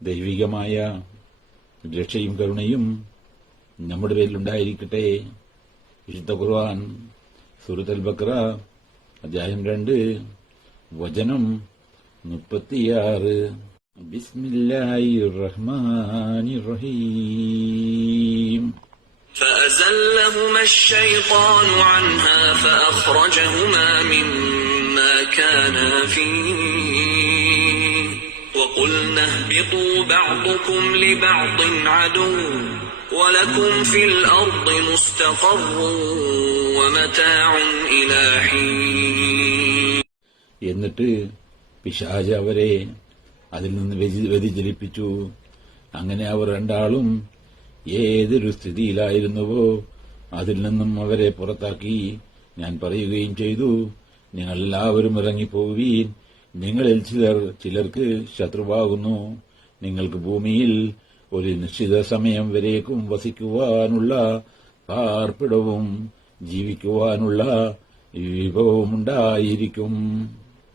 ദൈവികമായ രക്ഷയും കരുണയും നമ്മുടെ പേരിലുണ്ടായിരിക്കട്ടെ. വിശുദ്ധ ഖുർആൻ സൂറത്തുൽ ബഖറ അധ്യായം 2 വചനം 36. ബിസ്മില്ലാഹിർ റഹ്മാനിർ റഹീം. فأزلهما الشيطان عنها فأخرجهما مما كانا فيه وقلنا اهبطوا بعضكم لبعض عدو ولكم في الأرض مستقر ومتاع إلى حين. എന്നിട്ട് പിശാച് അവരെ അതിൽ നിന്ന് വ്യതിചലിപ്പിച്ചു. അങ്ങനെ അവർ രണ്ടാളും ഏതൊരു സ്ഥിതിയിലായിരുന്നുവോ അതിൽ നിന്നും അവരെ പുറത്താക്കി. ഞാൻ പറയുകയും ചെയ്തു, നിങ്ങളെല്ലാവരും ഇറങ്ങിപ്പോവുകയും നിങ്ങളിൽ ചിലർക്ക് ശത്രുവാകുന്നു. നിങ്ങൾക്ക് ഭൂമിയിൽ ഒരു നിശ്ചിത സമയം വരേക്കും വസിക്കുവാനുള്ള പാർപ്പിടവും ജീവിക്കുവാനുള്ള വിഭവമുണ്ടായിരിക്കും.